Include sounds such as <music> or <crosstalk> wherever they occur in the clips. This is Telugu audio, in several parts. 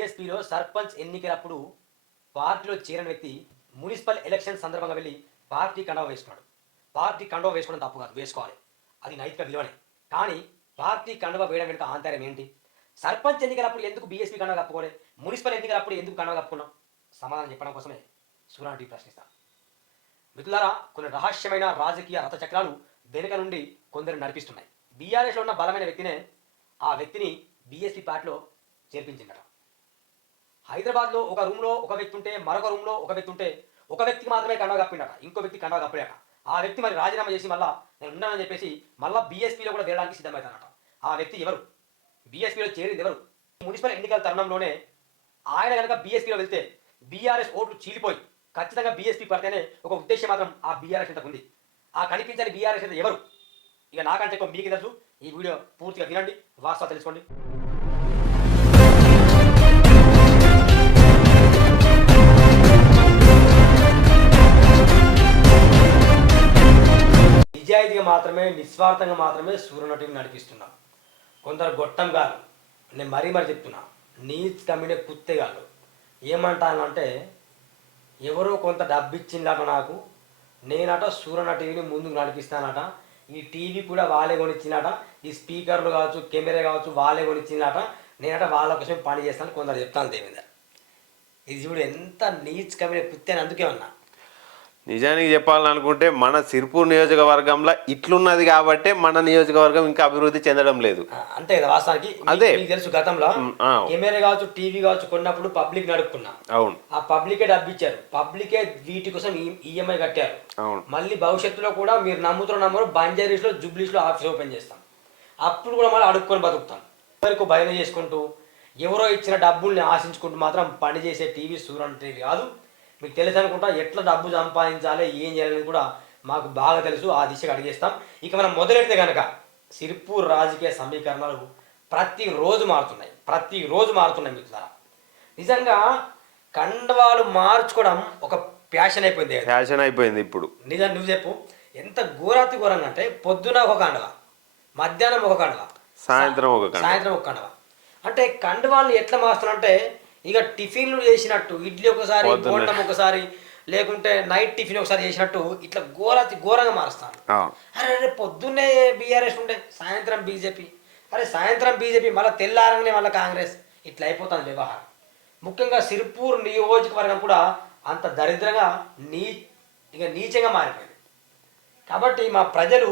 బీఎస్పీలో సర్పంచ్ ఎన్నికలప్పుడు పార్టీలో చేరిన వ్యక్తి మున్సిపల్ ఎలక్షన్ సందర్భంగా వెళ్ళి పార్టీ కండవ వేసుకున్నాడు. పార్టీ కండవ వేసుకోవడం తప్పు కాదు వేసుకోవాలి. అది నైతిక విలువనే. కానీ పార్టీ కండవ వేయడం వెనుక ఆంతర్యం ఏంటి? సర్పంచ్ ఎన్నికలప్పుడు ఎందుకు బీఎస్పీ కండవ కప్పుకోలే మున్సిపల్ ఎన్నికలప్పుడు ఎందుకు కండవ కప్పుకున్నాం? సమాధానం చెప్పడం కోసమే సూరాంటి ప్రశ్నిస్తాను మిత్రులారా కొన్ని రహస్యమైన రాజకీయ రథచక్రాలు వెనుక నుండి కొందరు నడిపిస్తున్నాయి. బీఆర్ఎస్లో ఉన్న బలమైన వ్యక్తినే ఆ వ్యక్తిని బీఎస్పీ పార్టీలో చేర్పించిందట. హైదరాబాద్లో ఒక రూమ్లో ఒక వ్యక్తి ఉంటే మరొక రూమ్లో ఒక వ్యక్తి ఉంటే ఒక వ్యక్తికి మాత్రమే కండవ కప్పిండట ఇంకో వ్యక్తి కండవ కప్పాడట ఆ వ్యక్తి మరి రాజీనామా చేసి మళ్ళా నేను ఉన్నానని చెప్పేసి మళ్ళా బీఎస్పీలో కూడా వెళ్ళడానికి సిద్ధమవుతానట. ఆ వ్యక్తి ఎవరు? బీఎస్పీలో చేరింది ఎవరు? మున్సిపల్ ఎన్నికల తరుణంలోనే ఆయన కనుక బీఎస్పీలో వెళ్తే బీఆర్ఎస్ ఓట్లు చీలిపోయి ఖచ్చితంగా బీఎస్పీ పడితేనే ఒక ఉద్దేశం మాత్రం ఆ బీఆర్ఎస్ ఇంతకు ఉంది. ఆ కనిపించని బీఆర్ఎస్ అయితే ఎవరు? ఇక నాకంటే ఎక్కువ మీకు తెలుసు. ఈ వీడియో పూర్తిగా వినండి. వాస్తవ తెలుసుకోండి. నిజాయితీగా మాత్రమే నిస్వార్థంగా మాత్రమే సూర్యనటిని నడిపిస్తున్నాం. కొందరు గొట్టం కాదు. నేను మరీ మరీ చెప్తున్నా. నీచ్ కమ్మిన కుత్తెగాళ్ళు ఏమంటానంటే ఎవరో కొంత డబ్బు ఇచ్చిందట నాకు నేనట సూర్యన టీవీని ముందుకు నడిపిస్తానట. ఈ టీవీ కూడా వాళ్ళే కొనిచ్చిందట. ఈ స్పీకర్లు కావచ్చు కెమెరా కావచ్చు వాళ్ళే కొనిచ్చిందట. నేనట వాళ్ళ కోసం పని చేస్తాను కొందరు చెప్తాను దేవిందర్. ఇది చూడు ఎంత నీచ్ కమిడే కుత్తే అని అందుకే ఉన్నా. నిజానికి చెప్పాలనుకుంటే మన సిర్పూర్ నియోజకవర్గంలో ఇట్లున్నది కాబట్టే మన నియోజకవర్గం ఇంకా అభివృద్ధి చెందడం లేదు. అంతే కదా వాస్తవానికి. అదే. తెలుసు గతంలో. కెమెరా కావచ్చు టీవీ కావచ్చు కొన్నప్పుడు పబ్లిక్ నడుపుకున్నా. అవును. ఆ పబ్లికే డబ్బు ఇచ్చారు పబ్లికే వీటి కోసం ఈఎంఐ కట్టారు. అవును. మళ్ళీ భవిష్యత్తులో కూడా మీరు నమ్ముతున్న నమ్మరు బంజారీస్లో జూబ్లీస్లో ఆఫీస్ ఓపెన్ చేస్తాం. అప్పుడు కూడా మళ్ళీ అడుక్కొని బతుకుతాం. ఎవరికి భయం చేసుకుంటూ ఎవరో ఇచ్చిన డబ్బుల్ని ఆశించుకుంటూ మాత్రం పని చేసే టీవీ టీవీ కాదు. మీకు తెలుసు అనుకుంటా ఎట్లా డబ్బు సంపాదించాలి ఏం చేయాలని కూడా మాకు బాగా తెలుసు ఆ దిశగా అడిగేస్తాం. ఇక మనం మొదలెడితే కనుక సిర్పూర్ రాజకీయ సమీకరణాలు ప్రతిరోజు మారుతున్నాయి. ప్రతిరోజు మారుతున్నాయి మిత్రులారా నిజంగా కండవాలు మార్చుకోవడం ఒక ప్యాషన్ అయిపోయింది. ఫ్యాషన్ అయిపోయింది ఇప్పుడు. నిజం నువ్వు చెప్పు. ఎంత ఘోరాతి ఘోరంగా అంటే పొద్దున ఒక కండవ మధ్యాహ్నం ఒక కండవ సాయంత్రం ఒక. సాయంత్రం ఒక కండవ. అంటే కండవాళ్ళు ఎట్లా మారుస్తారంటే ఇక టిఫిన్లు చేసినట్టు ఇడ్లీ ఒకసారి. బోండం ఒకసారి లేకుంటే నైట్ టిఫిన్ ఒకసారి చేసినట్టు ఇట్లా ఘోరాతి ఘోరంగా మారుస్తాను అరే అరే పొద్దున్నే బీఆర్ఎస్ ఉండే సాయంత్రం బీజేపీ. అరే సాయంత్రం బీజేపీ మళ్ళీ తెల్లారనే మళ్ళీ కాంగ్రెస్. ఇట్లా అయిపోతుంది వ్యవహారం. ముఖ్యంగా సిర్పూర్ నియోజకవర్గం కూడా అంత దరిద్రంగా నీ ఇక నీచంగా మారిపోయింది. కాబట్టి మా ప్రజలు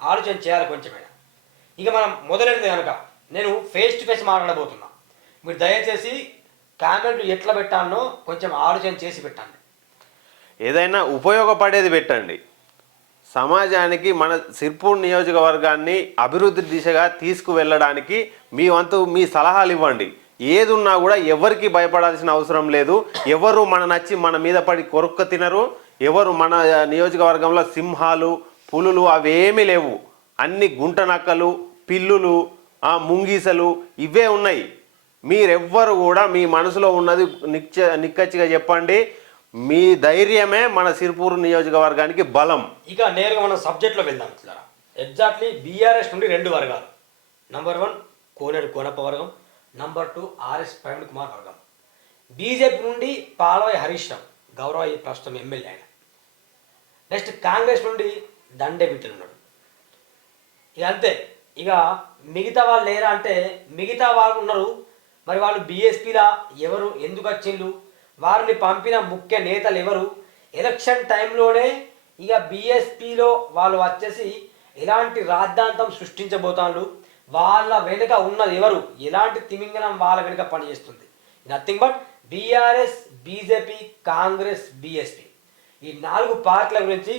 ఆలోచన చేయాలి కొంచెమైనా. ఇక మనం మొదలెడితే కనుక నేను ఫేస్ టు ఫేస్ మాట్లాడబోతున్నా. మీరు దయచేసి కామెంట్ ఎట్లా పెట్టాలనో కొంచెం ఆలోచన చేసి పెట్టండి. ఏదైనా ఉపయోగపడేది పెట్టండి. సమాజానికి మన సిర్పూర్ నియోజకవర్గాన్ని అభివృద్ధి దిశగా తీసుకువెళ్ళడానికి మీ వంతు మీ సలహాలు ఇవ్వండి. ఏది ఉన్నా కూడా ఎవరికి భయపడాల్సిన అవసరం లేదు. ఎవరు మన నచ్చి మన మీద పడి కొరక్క తినరు. ఎవరు మన నియోజకవర్గంలో సింహాలు పులులు అవేమీ లేవు. అన్ని గుంట నక్కలు పిల్లులు ముంగీసలు ఇవే ఉన్నాయి. మీరెవ్వరు కూడా మీ మనసులో ఉన్నది నిచ్చ నిక్కచ్చిగా చెప్పండి. మీ ధైర్యమే మన సిరిపూర్ నియోజకవర్గానికి బలం. ఇక నేరుగా మనం సబ్జెక్ట్లో వెళ్దాం మిత్రులారా ఎగ్జాక్ట్లీ బీఆర్ఎస్ నుండి రెండు వర్గాలు. నంబర్ వన్ కోనేరు కోనప్ప వర్గం number two RS Praveen Kumar వర్గం. బీజేపీ నుండి పాలవాయి హరీష్ రావు గౌరవ ప్రస్తుతం ఎమ్మెల్యే ఆయన. నెక్స్ట్ కాంగ్రెస్ నుండి దండే బిడ్డలు ఉన్నాడు. ఇక అంతే. ఇక మిగతా వాళ్ళు లేరా అంటే మిగతా వాళ్ళు ఉన్నారు మరి వాళ్ళు బీఎస్పీలా ఎవరు? ఎందుకు వచ్చిండ్రు? వారిని పంపిన ముఖ్య నేతలు ఎవరు? ఎలక్షన్ టైంలోనే ఇక బీఎస్పీలో వాళ్ళు వచ్చేసి ఎలాంటి రాద్ధాంతం సృష్టించబోతాళ్ళు వాళ్ళ వెనుక ఉన్నది ఎవరు? ఎలాంటి తిమింగలం వాళ్ళ వెనుక పనిచేస్తుంది? Nothing but BRS BJP Congress BSP ఈ నాలుగు పార్టీల గురించి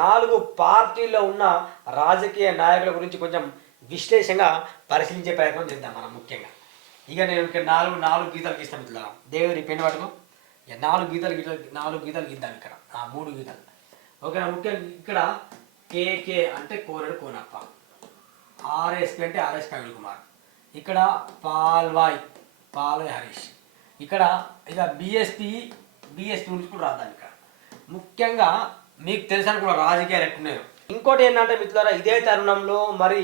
నాలుగు పార్టీల్లో ఉన్న రాజకీయ నాయకుల గురించి కొంచెం విశ్లేషంగా పరిశీలించే ప్రయత్నం చేద్దాం మనం ముఖ్యంగా. ఇక నేను ఇక్కడ నాలుగు నాలుగు గీతలు గీస్తాను మిత్రులారా. దేవుడి పెన్ను పట్టుకో. ఇక నాలుగు గీతలు గీతలు నాలుగు గీతలు గీద్దాం ఇక్కడ. ఆ మూడు గీతలు. ఓకేనా ముఖ్యంగా ఇక్కడ కేకే అంటే కోరడు కోనప్ప. ఆర్ఎస్పి అంటే ఆర్ఎస్ ప్రవీణ్ కుమార్. ఇక్కడ పాల్వాయ్ పాల్వాయ్ హరీష్. ఇక్కడ ఇక బిఎస్పి బిఎస్పి నుంచి కూడా రాద్దాం ఇక్కడ. ముఖ్యంగా మీకు తెలుసని కూడా రాజకీయాలు ఎట్టున్నాయి ఇంకోటి ఏంటంటే మిత్రులారా ఇదే తరుణంలో మరి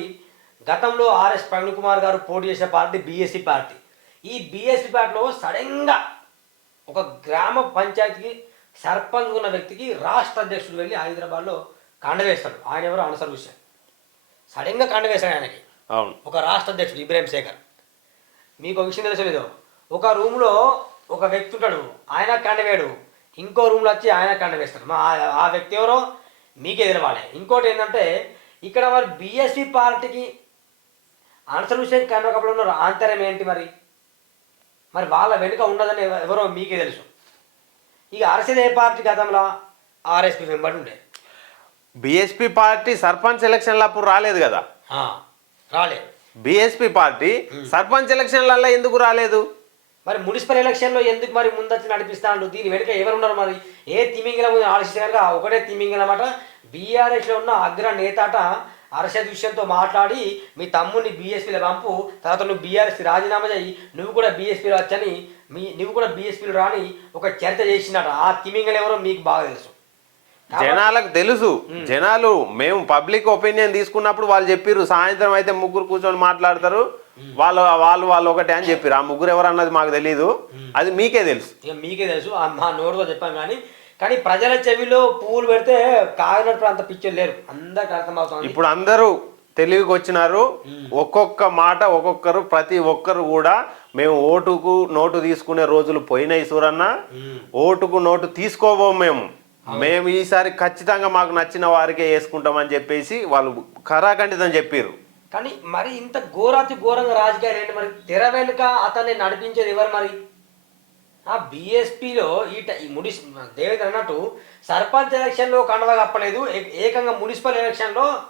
గతంలో ఆర్ఎస్ ప్రవీణ్ కుమార్ గారు పోటీ చేసిన పార్టీ బీఎస్సీ పార్టీ. ఈ బిఎస్పీ పార్టీలో సడన్గా ఒక గ్రామ పంచాయతీకి సర్పంచ్ ఉన్న వ్యక్తికి రాష్ట్ర అధ్యక్షుడు వెళ్ళి హైదరాబాద్లో కండ వేస్తాడు. ఆయన ఎవరు అనసర్ హుస్సేన్ సడన్గా కండ వేశాడు ఆయనకి. అవును. ఒక రాష్ట్ర అధ్యక్షుడు ఇబ్రాహిం శేఖర్. మీకు ఒక విషయం తెలుసు లేదో ఒక రూమ్లో ఒక వ్యక్తి ఉంటాడు. ఆయన కండవేడు ఇంకో రూమ్లో వచ్చి ఆయన కండ వేస్తాడు. మా ఆ- వ్యక్తి ఎవరో మీకే తెలవాలి. ఇంకోటి ఏంటంటే ఇక్కడ మరి బీఎస్పీ పార్టీకి ఆన్సర్ విషయం కన్నకప్పుడు ఉన్న ఆంతర్యం ఏంటి మరి? మరి వాళ్ళ వెనుక ఉండదని ఎవ- ఎవరో మీకే తెలుసు. ఇక ఆర్ఎస్ఎస్ ఏ పార్టీ గతంలో ఆర్ఎస్పీ వెంబడి ఉండే? బిఎస్పి పార్టీ సర్పంచ్ ఎలక్షన్లు అప్పుడు రాలేదు కదా? రాలేదు. బిఎస్పి పార్టీ సర్పంచ్ ఎలక్షన్లలో ఎందుకు రాలేదు? మరి మున్సిపల్ ఎలక్షన్లో ఎందుకు మరి ముందచ్చి నడిపిస్తాడు? దీని వెనుక ఎవరు ఉన్నారు మరి? ఏ తిమింగలం ఆలోచిస్తే కనుక ఆ ఒకటే తిమింగలం అట. బీఆర్ఎస్లో ఉన్న అగ్ర నేతాట అరషద్ విషయంతో మాట్లాడి మీ తమ్ముడిని బీఎస్పీలో పంపు తర్వాత నువ్వు బీఆర్ఎస్ రాజీనామా చేయి నువ్వు కూడా బీఎస్పీలో వచ్చని మీ నువ్వు కూడా బీఎస్పీలో రాని ఒక చర్చ చేసినట ఆ తిమింగలం ఎవరో మీకు బాగా తెలుసు. జనాలకు తెలుసు. జనాలు మేము పబ్లిక్ ఒపీనియన్ తీసుకున్నప్పుడు వాళ్ళు చెప్పిర్రు సాయంత్రం అయితే ముగ్గురు కూర్చొని మాట్లాడతారు. వాళ్ళు వాళ్ళు వాళ్ళు ఒకటే అని చెప్పారు ఆ ముగ్గురు ఎవరు అన్నది మాకు తెలియదు అది మీకే తెలుసు. మీకే తెలుసు. మా నోరుతో చెప్పాం కానీ కానీ ప్రజల చెవిలో పువ్వులు పెడితే కాకినాడ ప్రాంత పిక్చర్ లేరు. అందరికి అర్థమవుతుంది ఇప్పుడు అందరూ తెలివికి వచ్చినారు. ఒక్కొక్క మాట ఒక్కొక్కరు ప్రతి ఒక్కరు కూడా మేము ఓటుకు నోటు తీసుకునే రోజులు పోయినాయి సూరన్న. ఓటుకు నోటు తీసుకోబోము మేము. మేము ఈసారి ఖచ్చితంగా మాకు నచ్చిన వారికే వేసుకుంటామని చెప్పేసి వాళ్ళు ఖరాఖండితం చెప్పారు కానీ మరి ఇంత ఘోరాతి ఘోరంగా రాజకీయాలు ఏంటి మరి? తెర వెనుక అతన్ని నడిపించేది ఎవరు మరి? ఆ బీఎస్పీలో ఈ ట- ఈ దేవేంద్ర అన్నట్టు సర్పంచ్ ఎలక్షన్లో కండవ కప్పలేదు. ఏ- ఏకంగా మున్సిపల్ ఎలక్షన్లో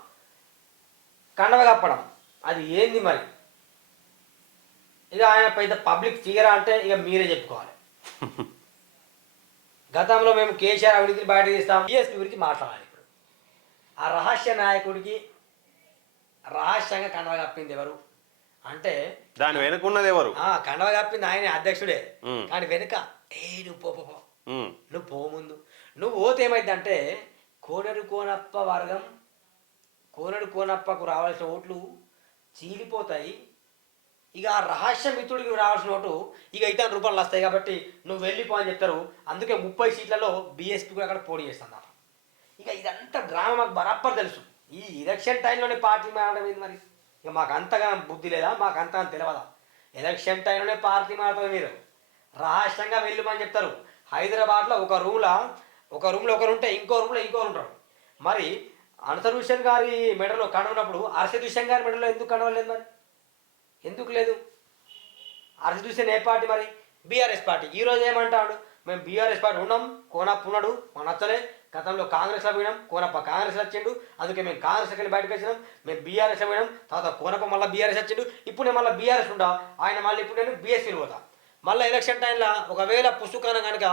కండవ కప్పడం. అది ఏంది మరి? ఇక ఆయన పెద్ద పబ్లిక్ ఫిగర్ అంటే ఇక మీరే చెప్పుకోవాలి. గతంలో మేము కేసీఆర్ అవినీతిని బయట తీస్తాం. బీఎస్పీ గురించి మాట్లాడాలి ఇప్పుడు. ఆ రహస్య నాయకుడికి రహస్యంగా కండవ కప్పింది ఎవరు? అంటే దాని వెనుకున్నది ఎవరు? ఆ కండవ కప్పింది ఆయన అధ్యక్షుడే. కానీ వెనుక ఏ నువ్వు పో నువ్వు పో ముందు. నువ్వు పోతే ఏమైందంటే కోనరు కోనప్ప వర్గం కోనరు కోనప్పకు రావాల్సిన ఓట్లు చీలిపోతాయి. ఇక ఆ రహస్య మిత్రుడికి రావాల్సిన ఓటు ఇక ఐదు రూపాయలు వస్తాయి కాబట్టి నువ్వు వెళ్ళిపో అని చెప్తారు. అందుకే ముప్పై సీట్లలో బీఎస్పీ కూడా అక్కడ పోటీ చేస్తున్నారు. ఇక ఇదంతా డ్రామా మాకు బరాబర్ తెలుసు. ఈ ఎలక్షన్ టైంలోనే పార్టీ మారడం ఏంది మరి? ఇక మాకు అంతగా బుద్ధి లేదా? మాకు అంతగా తెలియదా ఎలక్షన్ టైంలోనే పార్టీ మారుతుంది మీరు. రహస్యంగా వెళ్ళమని చెప్తారు. హైదరాబాద్లో ఒక రూమ్లో ఒక రూమ్లో ఒకరు ఉంటే ఇంకో రూమ్లో ఇంకోరు ఉంటారు. మరి అనసర్ హుసేన్ గారి మెడలో కనవనప్పుడు అర్షద్ హుసేన్ గారి మెడలో ఎందుకు కనవలేదు మరి? ఎందుకు లేదు? అర్షద్ హుసేన్ ఏ పార్టీ మరి? BRS party. ఈరోజు ఏమంటాడు? మేము బీఆర్ఎస్ పార్టీ ఉన్నాం కోనప్పు ఉన్నాడు మా నచ్చలే గతంలో కాంగ్రెస్లో పోయినాం కోనప్ప కాంగ్రెస్ వచ్చిండు. అందుకే మేము కాంగ్రెస్కి వెళ్ళి బయటకు వచ్చినాం మేము బీఆర్ఎస్లో పోయినాం. తర్వాత కోనప్ప మళ్ళీ బీఆర్ఎస్ వచ్చిండు. ఇప్పుడు నేను మళ్ళీ బీఆర్ఎస్ ఉంటా ఆయన మళ్ళీ ఇప్పుడు నేను బీఎస్పీకి పోతా. మళ్ళీ ఎలక్షన్ టైంలో ఒకవేళ పుస్తకాన కనుక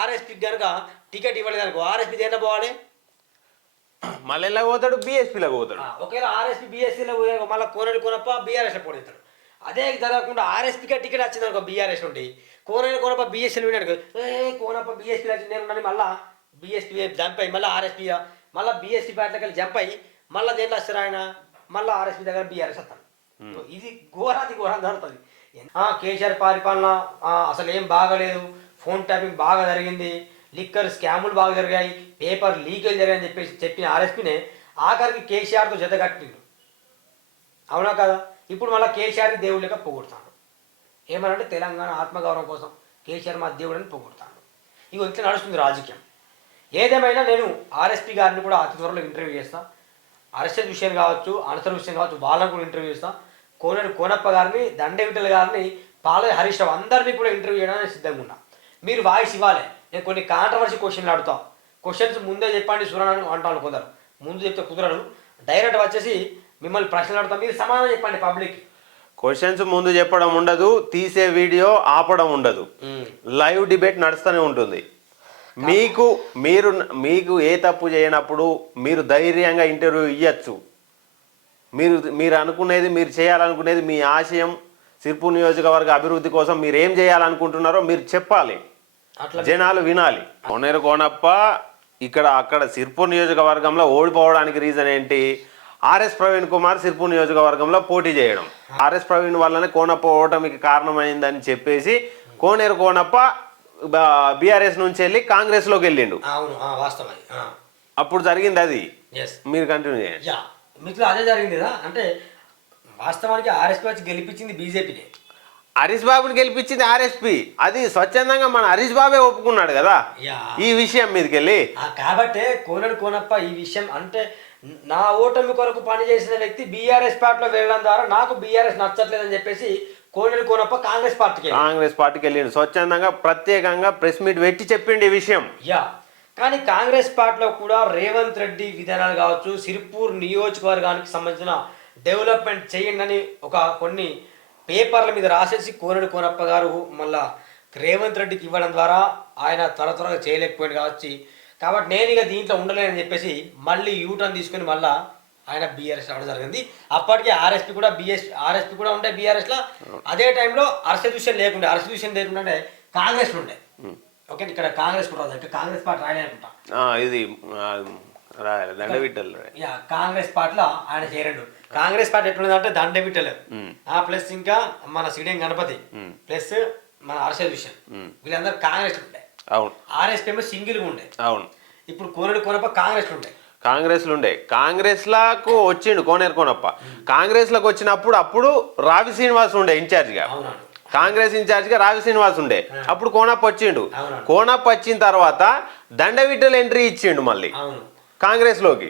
ఆర్ఎస్పీకి కనుక టికెట్ ఇవ్వలేదు అనుకో ఆర్ఎస్పీ దేంట్లో పోవాలి? మళ్ళీ ఎలా పోతాడు? బిఎస్పీలో పోతాడు. ఒకవేళ ఆర్ఎస్పీ బీఎస్సీలో మళ్ళీ కోనడి కోనప్ప బీఆర్ఎస్లో పోతాడు అదే జరగకుండా ఆర్ఎస్పీకే టికెట్ వచ్చింది అనుకో బీఆర్ఎస్ నుండి. కోనడి కోనప్ప బీఎస్సీలో వినాడు ఏ కోనప్ప బీఎస్పీలో వచ్చింది నేను మళ్ళీ బీఎస్పీ జంప్ అయ్యి మళ్ళీ ఆర్ఎస్పీ మళ్ళీ బీఎస్సీ పార్టీలోకి వెళ్ళి జంప్ అయ్యి మళ్ళీ దేంట్లో వస్తారు ఆయన మళ్ళీ ఆర్ఎస్పీ దగ్గర బీఆర్ఎస్ వస్తాడు. ఇది ఘోరాది ఘోరం జరుగుతుంది. కేసీఆర్ పరిపాలన అసలు ఏం బాగలేదు. ఫోన్ ట్యాపింగ్ బాగా జరిగింది. లిక్కర్ స్కాములు బాగా జరిగాయి. పేపర్ లీకేజ్ జరిగాయని చెప్పేసి చెప్పిన ఆర్ఎస్పీనే ఆఖరికి కేసీఆర్తో జత కట్టిండు. అవునా కదా? ఇప్పుడు మళ్ళీ కేసీఆర్ దేవుడు లెక్క పొగుడుతాను ఏమనంటే తెలంగాణ ఆత్మగౌరవం కోసం కేసీఆర్ మా దేవుడని పొగుడుతాను ఇగో ఇట్లా నడుస్తుంది రాజకీయం. ఏదేమైనా నేను ఆర్ఎస్పీ గారిని కూడా అతి త్వరలో ఇంటర్వ్యూ చేస్తా. అరసద్ విషయం కావచ్చు అనసర్ విషయం కావచ్చు వాళ్ళని కూడా ఇంటర్వ్యూ చేస్తా. కోనేరు కోనప్ప గారిని దండే విఠల్ గారిని పాలయ హరీష్ రావు అందరినీ కూడా ఇంటర్వ్యూ చేయడానికి సిద్ధంగా ఉన్నా. మీరు వాయిస్ ఇవ్వాలి. నేను కొన్ని కాంట్రవర్సీ క్వశ్చన్లు అడుగుతా. క్వశ్చన్స్ ముందే చెప్పండి సూరణ అంటాను కొందరు. ముందు చెప్తే కుదరడు డైరెక్ట్ వచ్చేసి మిమ్మల్ని ప్రశ్నలు అడుగుతా. మీరు సమాధానం చెప్పండి పబ్లిక్ క్వశ్చన్స్ ముందు చెప్పడం ఉండదు తీసే వీడియో ఆపడం ఉండదు. లైవ్ డిబేట్ నడుస్తూనే ఉంటుంది. మీకు మీరు మీకు ఏ తప్పు చేయనప్పుడు మీరు ధైర్యంగా ఇంటర్వ్యూ ఇవ్వచ్చు మీరు మీరు అనుకునేది మీరు చేయాలనుకునేది మీ ఆశయం సిర్పూర్ నియోజకవర్గ అభివృద్ధి కోసం మీరు ఏం చేయాలనుకుంటున్నారో మీరు చెప్పాలి. జనాలు వినాలి. కొనేరు కోనప్ప ఇక్కడ అక్కడ సిర్పూర్ నియోజకవర్గంలో ఓడిపోవడానికి రీజన్ ఏంటి? ఆర్ఎస్ ప్రవీణ్ కుమార్ సిర్పూర్ నియోజకవర్గంలో పోటీ చేయడం. ఆర్ఎస్ ప్రవీణ్ వల్లనే కోనప్ప ఓటమికి కారణమైందని చెప్పేసి కోనేరు కోనప్ప బీఆర్ఎస్ నుంచి వెళ్ళి కాంగ్రెస్లోకి వెళ్ళిండు. అవును వాస్తవం అప్పుడు జరిగింది అది. మీరు కంటిన్యూ చేయండి. మీకు అదే జరిగింది కదా? అంటే వాస్తవానికి ఆర్ఎస్పీ వచ్చి గెలిపించింది బీజేపీనే. హరీష్ బాబుని గెలిపించింది ఆర్ఎస్పి. అది స్వచ్ఛందంగా మన హరీష్ బాబే ఒప్పుకున్నాడు కదా? యా. ఈ విషయం మీదకి వెళ్ళి కాబట్టే కోనడు కోనప్ప ఈ విషయం అంటే నా ఓటమి కొరకు పనిచేసిన వ్యక్తి బీఆర్ఎస్ పార్టీలో వెళ్ళడం ద్వారా నాకు బీఆర్ఎస్ నచ్చట్లేదని చెప్పేసి కోనడు కోనప్ప కాంగ్రెస్ పార్టీకి. కాంగ్రెస్ పార్టీకి వెళ్ళిండు. స్వచ్ఛందంగా ప్రత్యేకంగా ప్రెస్ మీట్ పెట్టి చెప్పిండు ఈ విషయం. యా. కానీ కాంగ్రెస్ పార్టీలో కూడా రేవంత్ రెడ్డి విధానాలు కావచ్చు సిరిపూర్ నియోజకవర్గానికి సంబంధించిన డెవలప్మెంట్ చేయండి అని ఒక కొన్ని పేపర్ల మీద రాసేసి కోనడు కోనప్ప గారు మళ్ళా రేవంత్ రెడ్డికి ఇవ్వడం ద్వారా ఆయన త్వర త్వరగా చేయలేకపోయాడు కావచ్చు. కాబట్టి నేను ఇక దీంట్లో ఉండలేనని చెప్పేసి మళ్ళీ యూటర్న్ తీసుకుని మళ్ళా ఆయన బీఆర్ఎస్ రావడం జరిగింది. అప్పటికే ఆర్ఎస్పీ కూడా బిఎస్ ఆర్ఎస్పీ కూడా ఉండే బీఆర్ఎస్లో అదే టైంలో అర్సద్యూషన్ లేకుండే అర్సద్యూషన్ లేకుండా అంటే కాంగ్రెస్ ఉండే. ఓకే ఇక్కడ కాంగ్రెస్ కూడా ఇక్కడ కాంగ్రెస్ పార్టీ రాయలే. అనుకుంటా ఇది. యా కాంగ్రెస్ పార్టీలో ఆయన చేరండు. కాంగ్రెస్ పార్టీ ఎట్లుందంటే దండ విట్టలు ఆ ప్లస్ ఇంకా మన సిడియం గణపతి ప్లస్ మన విషయం వీళ్ళందరూ కాంగ్రెస్ ఉండే. అవును. ఆర్ఎస్పీ ఏమో సింగిల్గా ఉండే. అవును. ఇప్పుడు కోనడు కోనప్ప కాంగ్రెస్ ఉండే. కాంగ్రెస్లు ఉండే కాంగ్రెస్లకు వచ్చిండు కోనేరు కోనప్ప. కాంగ్రెస్లకు వచ్చినప్పుడు అప్పుడు రావి శ్రీనివాస్ ఉండే ఇన్ఛార్జిగా కాంగ్రెస్ ఇన్ఛార్జిగా రావి శ్రీనివాస్ ఉండే అప్పుడు కోనప్ప వచ్చిండు. కోనప్ప వచ్చిన తర్వాత దండవిట్టలు ఎంట్రీ ఇచ్చిండు మళ్ళీ. కాంగ్రెస్లోకి.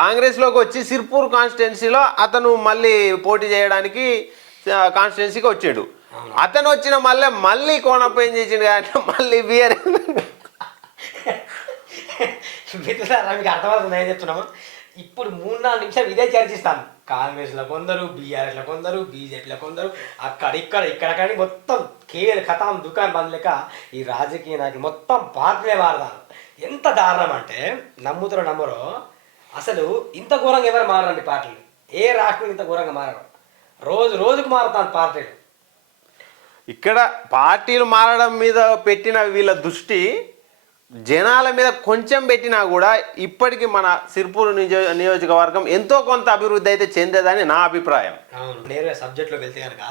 కాంగ్రెస్లోకి వచ్చి సిర్పూర్ కాన్స్టిట్యున్సీలో అతను మళ్ళీ పోటీ చేయడానికి కాన్స్టిట్యున్సీకి వచ్చాడు. అతను వచ్చిన మళ్ళీ మళ్ళీ కోనప్ప ఏం చేసిండు అంటే మళ్ళీ బిఆర్ మిత్రులారా మీకు అర్థమవుతుంది? ఏం చెప్తున్నాము? ఇప్పుడు మూడు నాలుగు నిమిషాలు ఇదే చర్చిస్తాను కాంగ్రెస్లో కొందరు బీఆర్ఎస్లో కొందరు బీజేపీలో కొందరు అక్కడ ఇక్కడ ఇక్కడ కానీ మొత్తం కేర్ కథం దుకాణం బంద్ లెక్క ఈ రాజకీయ నాయకులు మొత్తం పార్టీలే మారదారు ఎంత దారుణం అంటే నమ్ముతారో నమ్మరో అసలు ఇంత ఘోరంగా ఎవరు మారండి పార్టీలు? ఏ రాష్ట్రం ఇంత ఘోరంగా మారరు? రోజు రోజుకు మారుతాను పార్టీలు. ఇక్కడ పార్టీలు మారడం మీద పెట్టిన వీళ్ళ దృష్టి జనాల మీద కొంచెం పెట్టినా కూడా ఇప్పటికీ మన సిర్పూరు నియోజ నియోజకవర్గం ఎంతో కొంత అభివృద్ధి అయితే చెందేదని నా అభిప్రాయం. అవును. నేరుగా సబ్జెక్ట్లో వెళ్తే కనుక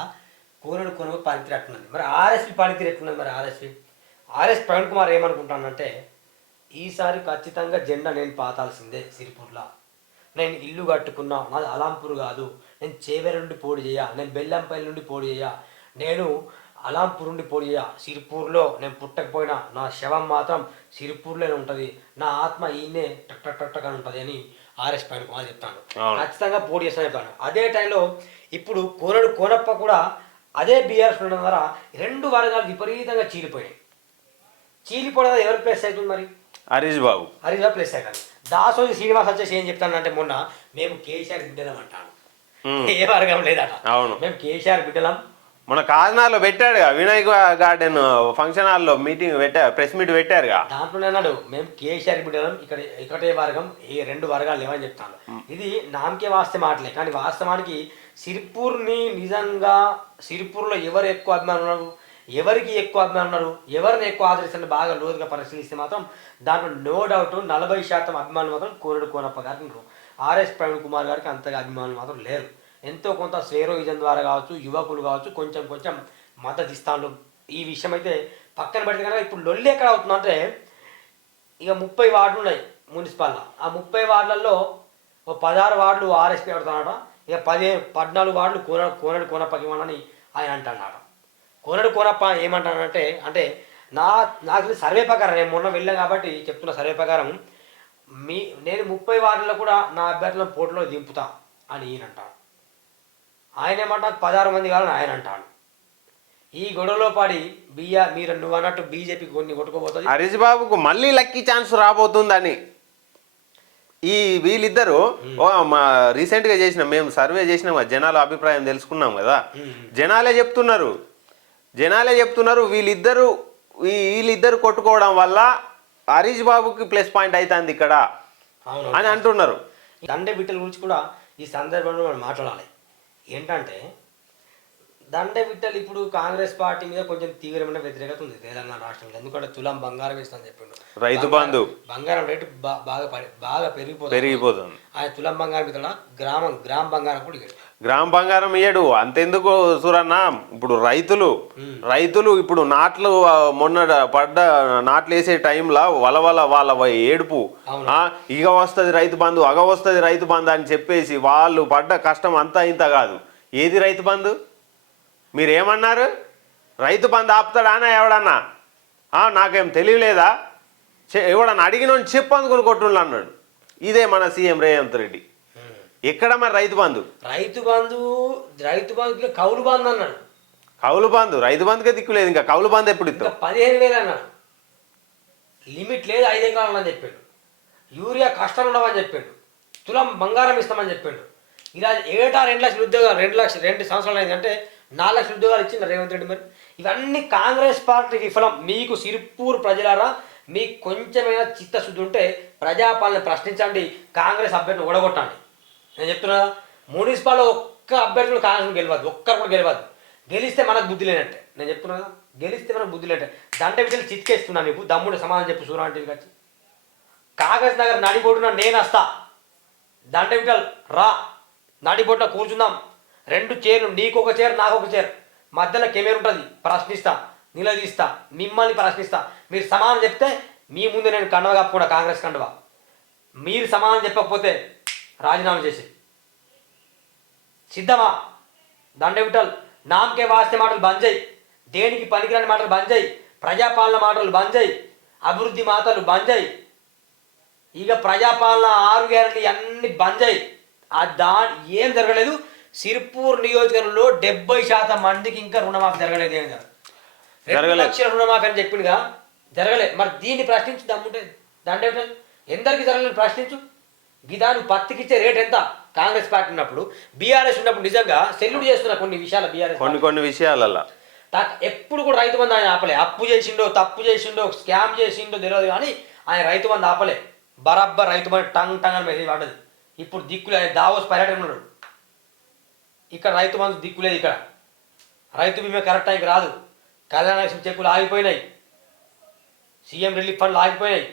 కోనడు కొనుగో పనితీరు ఎట్టున్నది మరి ఆర్ఎస్పి పనితీరు ఎట్టున్నది మరి ఆర్ఎస్పి ఆర్ఎస్ ప్రవీణ్ కుమార్ ఏమనుకుంటానంటే ఈసారి ఖచ్చితంగా జెండా నేను పాతాల్సిందే సిరిపూర్లో. నేను ఇల్లు కట్టుకున్నా నాది అలాంపూర్ కాదు. నేను చేవెర నుండి పోటీ చేయ నేను బెల్లంపల్లి నుండి పోటీ చేయ. నేను అలాంపూర్ నుండి పోటీ చేయ సిరిపూర్లో నేను పుట్టకపోయినా నా శవం మాత్రం సిరిపూర్లోనే ఉంటుంది. నా ఆత్మ ఈయనే టక్ టక్ టక్ ఉంటుంది అని ఆర్ఎస్ ప్రవీణ్ కుమార్ చెప్తాను. ఖచ్చితంగా పోటీ చేస్తాను చెప్పాను అదే టైంలో ఇప్పుడు కోనడు కోనప్ప కూడా అదే బీఆర్ఎస్ ఉండడం ద్వారా రెండు వర్గాలు విపరీతంగా చీలిపోయాయి చీలిపోవడం ఎవరు ప్లేస్ అవుతుంది మరి? హరీష్ బాబు. హరిగా ప్లేస్ అవుతుంది దాసోజి శ్రీనివాస్ వచ్చేసి ఏం చెప్తానంటే మొన్న మేము కేసీఆర్ బిడ్డలం అంటాను. ఏ వర్గం లేదట. మేము కేసీఆర్ బిడ్డలం. మన కాకినాడలో పెట్టాడుగా వినాయక గార్డెన్ ఫంక్షన్ హాల్లో మీటింగ్ పెట్టా ప్రెస్ మీట్ పెట్టారుగా. దాంట్లోనే అన్నాడు మేము కేసీఆర్ బిడ్డలం ఇక్కడ ఒకటే వర్గం ఈ రెండు వర్గాలు లేవని చెప్తాను. ఇది నామకే వాస్తే మాటలే కానీ వాస్తవానికి సిరిపూర్ని నిజంగా సిరిపూర్లో ఎవరు ఎక్కువ అభిమానులు ఉన్నారు? ఎవరికి ఎక్కువ అభిమానులు ఉన్నారు? ఎవరిని ఎక్కువ ఆదరిస్తున్నారు బాగా లోతుగా పరిశీలిస్తే మాత్రం దాంట్లో నో డౌట్ నలభై శాతం అభిమానులు మాత్రం కోరడు కోనప్ప గారికి ఆర్ఎస్ ప్రవీణ్ కుమార్ గారికి అంతగా అభిమానులు మాత్రం లేరు. ఎంతో కొంత స్వేరోయిజం ద్వారా కావచ్చు యువకులు కావచ్చు కొంచెం కొంచెం మద్దతు ఇస్తాను ఈ విషయం అయితే పక్కన పెడితే కనుక ఇప్పుడు లొల్లి ఎక్కడ అవుతుందంటే ఇక ముప్పై వార్డులు ఉన్నాయి మున్సిపాల్లో ఆ ముప్పై వార్డులలో ఓ పదహారు వార్డులు ఆర్ఎస్పీ ఆడుతున్నాడ ఇక పదిహేను పద్నాలుగు వార్డులు కోన కోనడు కోనప్పకి ఇవ్వనని ఆయన అంటున్నాడు కోనడు కోనప్ప ఏమంటానంటే అంటే నా నాకు సర్వే ప్రకారం నేను మొన్న వెళ్ళాను కాబట్టి చెప్తున్న సర్వే ప్రకారం మీ నేను ముప్పై వార్డుల్లో కూడా నా అభ్యర్థులను పోటీలో దింపుతా అని ఈయన అంటాడు ఆయన ఏమంటాడు? పదహారు మంది కావాలని ఆయన అంటాడు. ఈ గొడవలో పడి బియ్య మీరు నువ్వు అన్నట్టు బీజేపీ కొన్ని కొట్టుకోబోతుంది హరీష్ బాబుకు మళ్ళీ లక్కీ ఛాన్స్ రాబోతుందని. ఈ వీళ్ళిద్దరు మా రీసెంట్గా చేసిన మేము సర్వే చేసినాం జనాల అభిప్రాయం తెలుసుకున్నాం కదా. జనాలే చెప్తున్నారు. జనాలే చెప్తున్నారు వీళ్ళిద్దరు వీళ్ళిద్దరు కొట్టుకోవడం వల్ల హరీష్ బాబుకి ప్లస్ పాయింట్ అవుతుంది ఇక్కడ. అని అంటున్నారు. దండే బిడ్డల గురించి కూడా ఈ సందర్భంలో మనం మాట్లాడాలి. ఏంటంటే దండ విట్టలు ఇప్పుడు కాంగ్రెస్ పార్టీ మీద కొంచెం తీవ్రమైన వ్యతిరేకత ఉంది తెలంగాణ రాష్ట్రంలో. ఎందుకంటే తులం బంగారం ఇస్తాను చెప్పిండు. రైతు బంధు. బంగారం రేటు బాగా బాగా పెరిగిపోతుంది. పెరిగిపోతుంది. ఆయన తులం బంగారం మీద గ్రామం గ్రామ బంగారం కూడా గ్రామ బంగారం ఇయ్యడు. అంతెందుకు సూరన్న? ఇప్పుడు రైతులు రైతులు ఇప్పుడు నాట్లు మొన్న పడ్డ నాట్లు వేసే టైంలో వలవల వాళ్ళ ఏడుపు. ఇగ వస్తుంది రైతు బంధు అగ వస్తుంది రైతు బంధు అని చెప్పేసి వాళ్ళు పడ్డ కష్టం అంతా ఇంత కాదు. ఏది రైతు బంధు? మీరేమన్నారు? రైతు బంధు ఆపుతాడా అన్న ఎవడన్నా? నాకేం తెలియలేదా? ఎవడన్నా అడిగిన చెప్పు అందుకుని కొట్టుండ్రు అన్నాడు. ఇదే మన సీఎం రేవంత్ రెడ్డి. ఎక్కడ మరి రైతు బంధు? రైతు బంధు రైతు బంధు కౌలు బంధు అన్నాడు. కౌలు బంధు రైతు బంధుకే దిక్కులేదు ఇంకా కౌలు బంధు ఎప్పుడు ఇస్తావు? పదిహేను వేలు అన్నాడు. లిమిట్ లేదు ఐదే కావాలని చెప్పాడు. యూరియా కష్టాలు ఉండవని చెప్పాడు. తులం బంగారం ఇస్తామని చెప్పాడు. ఇలా ఏటా రెండు లక్షల ఉద్యోగాలు రెండు లక్షలు రెండు సంవత్సరాలు అయిందంటే నాలుగు లక్షల ఉద్యోగాలు ఇచ్చింది రేవంత్ రెడ్డి మరి. ఇవన్నీ కాంగ్రెస్ పార్టీ విఫలం. మీకు సిరిపూర్ ప్రజలారా మీకు కొంచెమైనా చిత్తశుద్ధి ఉంటే ప్రజాపాలన ప్రశ్నించండి కాంగ్రెస్ అభ్యర్థిని ఓడగొట్టండి. నేను చెప్తున్నా మున్సిపాల్లో ఒక్క అభ్యర్థులు కాంగ్రెస్ గెలవద్దు ఒక్కరు కూడా గెలవద్దు గెలిస్తే మనకు బుద్ధి లేనట్టే. నేను చెప్తున్నా గెలిస్తే మనకు బుద్ధి లేనట్టే. దంట విషయాలు చితికేస్తున్నా నీకు దమ్ముడు సమాధానం చెప్పు సూర్యాంటి వచ్చి కాగజ్ నగర్ నడిబోటున నేను వస్తా. దండ విటల్ రా. నడిబొడ్డున కూర్చుందాం. రెండు చైర్లు నీకు ఒక చైర్ నాకు ఒక చైర్. మధ్యలో కెమెరా ఉంటుంది ప్రశ్నిస్తా నిలదీస్తా మిమ్మల్ని ప్రశ్నిస్తా. మీరు సమాధానం చెప్తే మీ ముందు నేను కండవ కప్పుకున్నా కాంగ్రెస్ కండవ. మీరు సమాధానం చెప్పకపోతే రాజీనామా చేసి సిద్ధమా? దండ విఠల్ నామకే వాస్తే మాటలు బంద్ చేయి దేనికి పనికిరాని మాటలు బంద్ చేయి ప్రజాపాలన మాటలు బంద్ చేయి అభివృద్ధి మాటలు బంద్ చేయి ఇక ప్రజాపాలన ఆరు గ్యారెంటీ అన్ని బంద్ చేయి ఆ దా ఏం జరగలేదు. సిర్పూర్ నియోజకవర్గంలో డెబ్బై శాతం మందికి ఇంకా రుణమాఫీ జరగలేదు ఏం కాదు రెండు జరగలేదు. లక్షల రుణమాఫీ అని చెప్పిండుగా. జరగలేదు. మరి దీన్ని ప్రశ్నించు దమ్ముంటే దండ ఎందరికి జరగలేదు ప్రశ్నించు. గిదాను పత్తికిచ్చే రేట్ ఎంత? కాంగ్రెస్ పార్టీ ఉన్నప్పుడు బీఆర్ఎస్ ఉన్నప్పుడు నిజంగా సెల్లుడు చేస్తున్న కొన్ని విషయాలు బీఆర్ఎస్ కొన్ని కొన్ని విషయాలల్లో. ఎప్పుడు కూడా రైతు బంధు ఆయన ఆపలే. అప్పు చేసిండో తప్పు చేసిండో స్కామ్ చేసిండో తెలియదు కానీ ఆయన రైతు బంధు ఆపలే. బరాబ్బర్ రైతు బంధు టంగ్ టంగ్ అని మెసేజ్ పడ్డది. ఇప్పుడు దిక్కులే ఆయన దావోస్ పర్యటన ఉన్నాడు. ఇక్కడ రైతు బంధు దిక్కులేదు ఇక్కడ. రైతు బీమా కరెక్ట్ టైంకి రాదు. కళ్యాణ లక్ష్మి చెక్కులు ఆగిపోయినాయి. సీఎం రిలీఫ్ ఫండ్లు ఆగిపోయినాయి.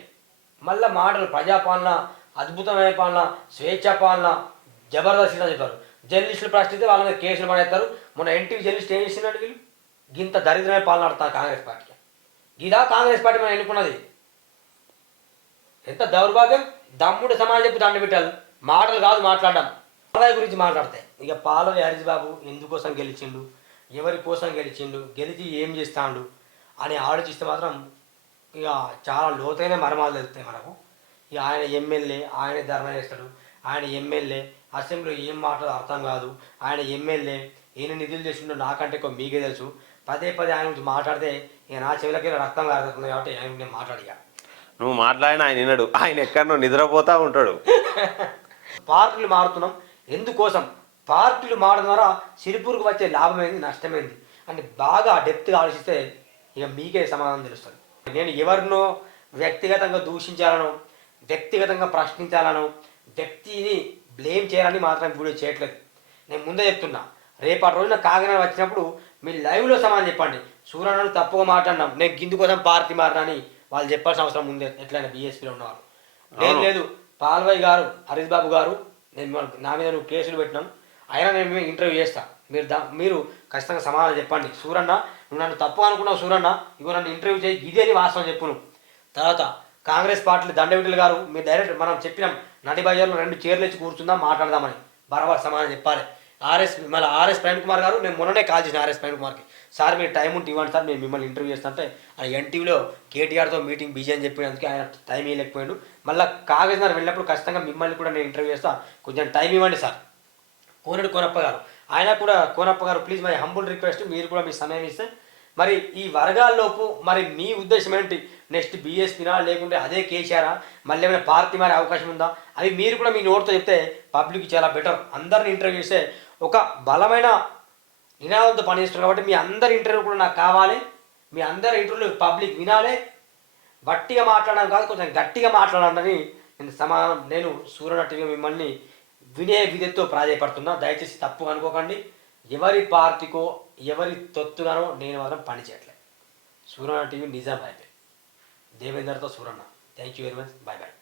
మళ్ళీ మాటలు ప్రజాపాలన అద్భుతమైన పాలన స్వేచ్ఛా పాలన జబర్దస్త్ అని చెప్పారు. జర్నలిస్టులు ప్రశ్నిస్తే వాళ్ళ మీద కేసులు పడేస్తారు. మొన్న ఎన్టీవీ జర్నలిస్ట్ ఏం చేసినాడు వీళ్ళు? గింత దరిద్రమైన పాలన కాంగ్రెస్ పార్టీకి. ఇదా కాంగ్రెస్ పార్టీ మనం ఎన్నుకున్నది? ఎంత దౌర్భాగ్యం? దమ్ముడు సమాజం చెప్పి దండ పెట్టాలి మాటలు కాదు మాట్లాడడం. పాలయ్య గురించి మాట్లాడితే ఇక పాలయ్య హరీష్ బాబు ఎందుకోసం గెలిచిండు? ఎవరి కోసం గెలిచిండు? గెలిచి ఏం చేస్తాడు? అని ఆలోచిస్తే మాత్రం ఇక చాలా లోతైన మర్మాలు తెలుస్తాయి మనకు. ఇక ఆయన ఎమ్మెల్యే ఆయన ధర్నా చేస్తాడు. ఆయన ఎమ్మెల్యే అసెంబ్లీలో ఏం మాట్లాడో అర్థం కాదు. ఆయన ఎమ్మెల్యే ఈయన నిధులు చేసిండో నాకంటే ఎక్కువ మీకే తెలుసు. పదే పదే ఆయన గురించి మాట్లాడితే ఇక నా చెవులకి రక్తం కారుతుంది కాబట్టి ఆయన నేను మాట్లాడిగా. నువ్వు మాట్లాడిన ఆయన వినడు. ఆయన ఎక్కడనో నిద్రపోతా ఉంటాడు. <laughs> పార్టీలు మారుతున్నాం. ఎందుకోసం? పార్టీలు మారడం ద్వారా సిరిపూర్కు వచ్చే లాభం ఏంది? నష్టమైంది అని బాగా డెప్త్గా ఆలోచిస్తే ఇక మీకే సమాధానం తెలుస్తుంది. నేను ఎవరినో వ్యక్తిగతంగా దూషించాలనో వ్యక్తిగతంగా ప్రశ్నించాలనో వ్యక్తిని బ్లేమ్ చేయాలని మాత్రం వీడియో చేయట్లేదు. నేను ముందే చెప్తున్నా రేపటి రోజున కాకినాడ వచ్చినప్పుడు మీరు లైవ్లో సమాధానం చెప్పండి. సూర్యనారాయణ తప్పుగా మాట్లాడినాం నేను గిందు కోసం పార్టీ మారినని వాళ్ళు చెప్పాల్సిన అవసరం ఉంది ఎట్లయినా బీఎస్పీలో ఉన్నవారు లేదు లేదు పాల్వయ్ గారు హరీష్ బాబు గారు నేను నా మీద నువ్వు కేసులు పెట్టినాను అయినా నేను మేము ఇంటర్వ్యూ చేస్తా. మీరు దా మీరు ఖచ్చితంగా సమాధానం చెప్పండి. సూరన్న నువ్వు నన్ను తప్పు అనుకున్నావు సూరన్న ఇగో నన్ను ఇంటర్వ్యూ చేయి ఇదే అని వాస్తవం చెప్పు నువ్వు తర్వాత కాంగ్రెస్ పార్టీ దండవిటలు గారు మీరు డైరెక్ట్ మనం చెప్పినాం నడి బజార్లో రెండు చీరలు ఇచ్చి కూర్చుందాం మాట్లాడదామని. బరాబర్ సమాధానం చెప్పాలి. ఆర్ఎస్ మళ్ళీ ఆర్ఎస్ ప్రవీణ్ కుమార్ గారు నేను మొన్ననే కాల్ చేసిన ఆర్ఎస్ ప్రవీణ్ కుమార్కి. సార్ మీరు టైం ఉంటే ఇవ్వండి సార్ మేము మిమ్మల్ని ఇంటర్వ్యూ చేస్తుంటే ఆయన ఎన్టీవీలో కేటీఆర్తో మీటింగ్ బిజీ అని చెప్పినందుకు ఆయన టైం ఇవ్వలేకపోయాడు. మళ్ళీ కాగజ్ నగర్ వెళ్ళినప్పుడు ఖచ్చితంగా మిమ్మల్ని కూడా నేను ఇంటర్వ్యూ చేస్తా. కొంచెం టైం ఇవ్వండి సార్. కోనడు కోనప్ప గారు. ఆయన కూడా కోనప్ప గారు ప్లీజ్ మై హంబుల్ రిక్వెస్ట్ మీరు కూడా మీ సమయం ఇస్తే. మరి ఈ వర్గాల్లోపు మరి మీ ఉద్దేశం ఏంటి? నెక్స్ట్ బీఎస్పీనా లేకుంటే అదే కేసీఆరా మళ్ళీ ఏమైనా పార్టీ మారే అవకాశం ఉందా? అవి మీరు కూడా మీ నోట్తో చెప్తే పబ్లిక్ చాలా బెటర్. అందరిని ఇంటర్వ్యూ చేస్తే ఒక బలమైన నినాదంతో పనిచేస్తారు కాబట్టి మీ అందరి ఇంటర్వ్యూ కూడా నాకు కావాలి. మీ అందరి ఇంటర్వ్యూలు పబ్లిక్ వినాలి. గట్టిగా మాట్లాడడం కాదు కొంచెం గట్టిగా మాట్లాడాలని నేను సమాధానం నేను సూర్యనటిగా మిమ్మల్ని వినే విధితో ప్రాధాయపడుతున్నా. దయచేసి తప్పు అనుకోకండి. ఎవరి పార్టీకో ఎవరి తొత్తుగానో నేను మాత్రం పనిచేయట్లేదు సూర్యన సూర్యన్న టీవీ నిజాం देवेंद्र तो Surana thank you very much bye bye